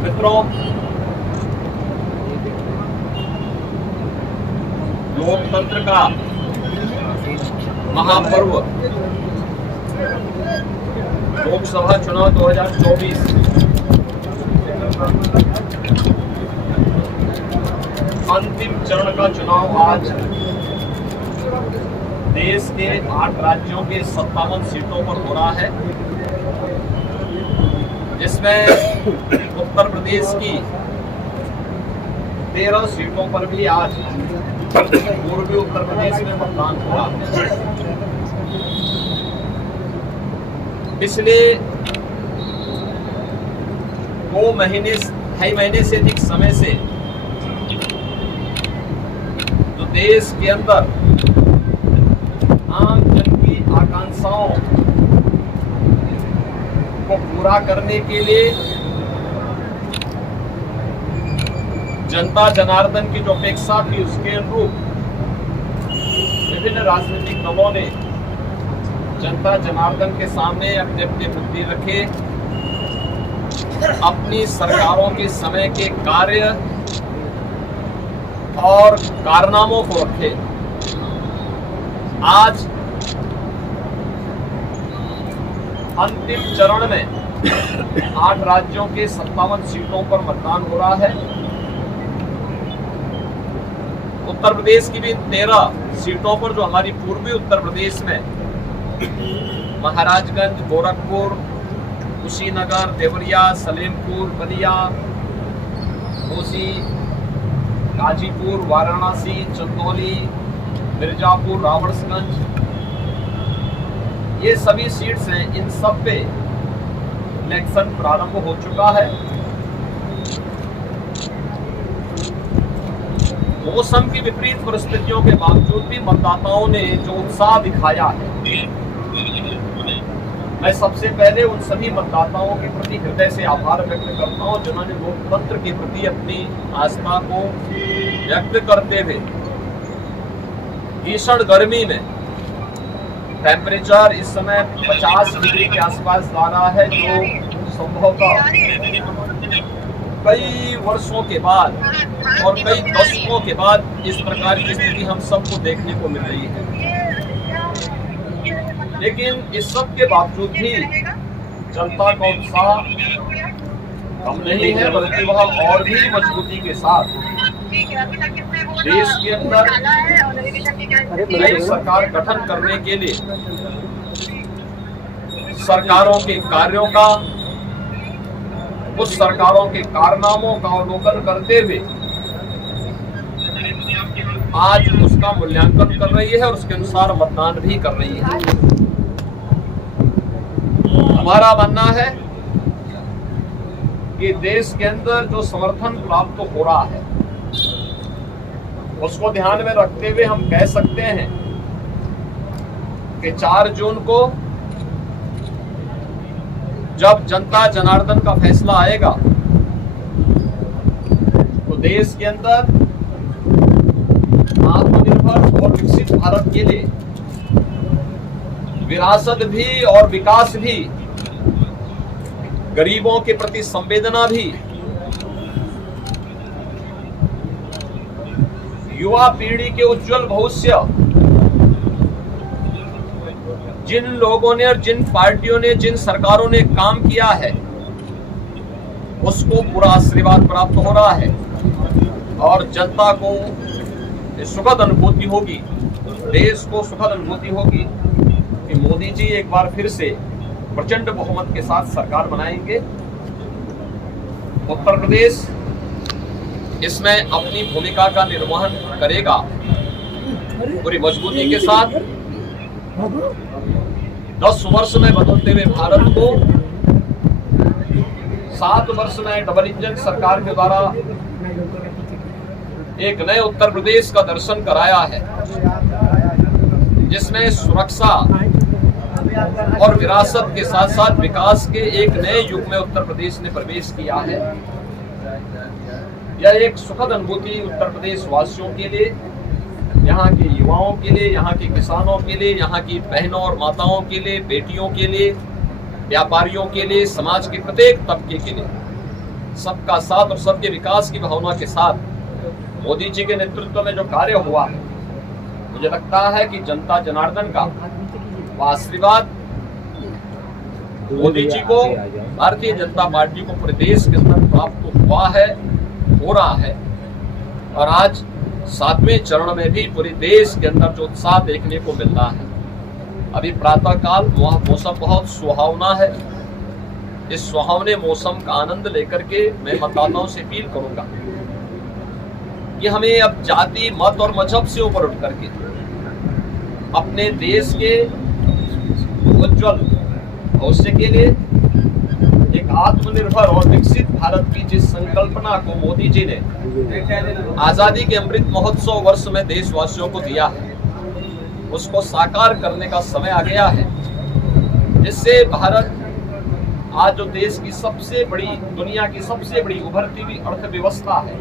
मित्रों, लोकतंत्र का महापर्व लोकसभा चुनाव 2024 अंतिम चरण का चुनाव आज देश के 8 राज्यों के 57 सीटों पर हो रहा है, जिसमें उत्तर प्रदेश की 13 सीटों पर भी आज पूर्वी उत्तर प्रदेश में मतदान हो रहा है। पिछले 2.5 महीने से अधिक समय से जो देश के अंदर आम जन की आकांक्षाओं को पूरा करने के लिए जनता जनार्दन की जो अपेक्षा थी, उसके अनुरूप विभिन्न राजनीतिक दलों ने जनता जनार्दन के सामने अपने अपने मुद्दे रखे, अपनी सरकारों के समय के कार्य और कारनामों को रखे। आज अंतिम चरण में 8 राज्यों के 57 सीटों पर मतदान हो रहा है। उत्तर प्रदेश की भी 13 सीटों पर, जो हमारी पूर्वी उत्तर प्रदेश में महाराजगंज, गोरखपुर, कुशीनगर, देवरिया, सलेमपुर, बलिया, घोसी, गाजीपुर, वाराणसी, चंदौली, मिर्जापुर, रावणसगंज, ये सभी सीट्स हैं। इन सब पे इलेक्शन प्रारंभ हो चुका है। मौसम की विपरीत परिस्थितियों के बावजूद भी मतदाताओं ने जो उत्साह दिखाया है, मैं सबसे पहले उन सभी मतदाताओं के प्रति हृदय से आभार व्यक्त करता हूं, जिन्होंने लोकतंत्र के प्रति अपनी आस्था को व्यक्त करते हुए भीषण गर्मी में, टेम्परेचर इस समय 50 डिग्री के आसपास जा रहा है, जो संभवतः कई वर्षों के बाद और कई दशकों के बाद इस प्रकार की स्थिति हम सबको देखने को मिल रही है। लेकिन इस सब के बावजूद भी जनता का उत्साह कम नहीं है, बल्कि वह और भी मजबूती के साथ देश के अंदर नई सरकार गठन करने के लिए सरकारों के कार्यों का, उस सरकारों के कारनामों का अवलोकन करते हुए आज उसका मूल्यांकन कर रही है और उसके अनुसार मतदान भी कर रही है। हमारा मानना है कि देश के अंदर जो समर्थन प्राप्त हो रहा है, उसको ध्यान में रखते हुए हम कह सकते हैं कि 4 जून को जब जनता जनार्दन का फैसला आएगा, तो देश के अंदर आत्मनिर्भर और विकसित भारत के लिए विरासत भी और विकास भी, गरीबों के प्रति संवेदना भी, युवा पीढ़ी के उज्जवल भविष्य, जिन लोगों ने और जिन पार्टियों ने, जिन सरकारों ने काम किया है, उसको पूरा आशीर्वाद प्राप्त हो रहा है और जनता को सुखद अनुभूति होगी, देश को सुखद अनुभूति होगी कि मोदी जी एक बार फिर से प्रचंड बहुमत के साथ सरकार बनाएंगे। उत्तर प्रदेश इसमें अपनी भूमिका का निर्वहन करेगा पूरी मजबूती के साथ। 10 वर्ष में बदलते हुए भारत को 7 वर्ष में डबल इंजन सरकार के द्वारा एक नए उत्तर प्रदेश का दर्शन कराया है, जिसमें सुरक्षा और विरासत के साथ साथ विकास के एक नए युग में उत्तर प्रदेश ने प्रवेश किया है। यह एक सुखद अनुभूति उत्तर प्रदेश वासियों के लिए, यहाँ के युवाओं के लिए, यहाँ के किसानों के लिए, यहाँ की बहनों और माताओं के लिए, बेटियों के लिए, व्यापारियों के लिए, समाज के प्रत्येक तबके के लिए सबका साथ और सबके विकास की भावना के साथ मोदी जी के नेतृत्व में जो कार्य हुआ है, मुझे लगता है कि जनता जनार्दन का आशीर्वाद मोदी जी को, भारतीय जनता पार्टी को पूरे देश के अंदर प्राप्त हुआ है, हो रहा है। और आज 7वें चरण में भी पूरे देश के अंदर जो उत्साह देखने को मिल रहा है। अभी प्रातः काल वह मौसम बहुत सुहावना है। इस सुहावने मौसम का आनंद लेकर के मैं मतदाताओं से अपील करूंगा कि हमें अब जाति, मत और मजहब से ऊपर उठ करके अपने देश के उज्जवल भविष्य के लिए एक आत्मनिर्भर और विकसित भारत की जिस संकल्पना को मोदी जी ने आजादी के अमृत महोत्सव वर्ष में देशवासियों को दिया है, उसको साकार करने का समय आ गया है, जिससे भारत आज जो देश की सबसे बड़ी, दुनिया की सबसे बड़ी उभरती हुई अर्थव्यवस्था है,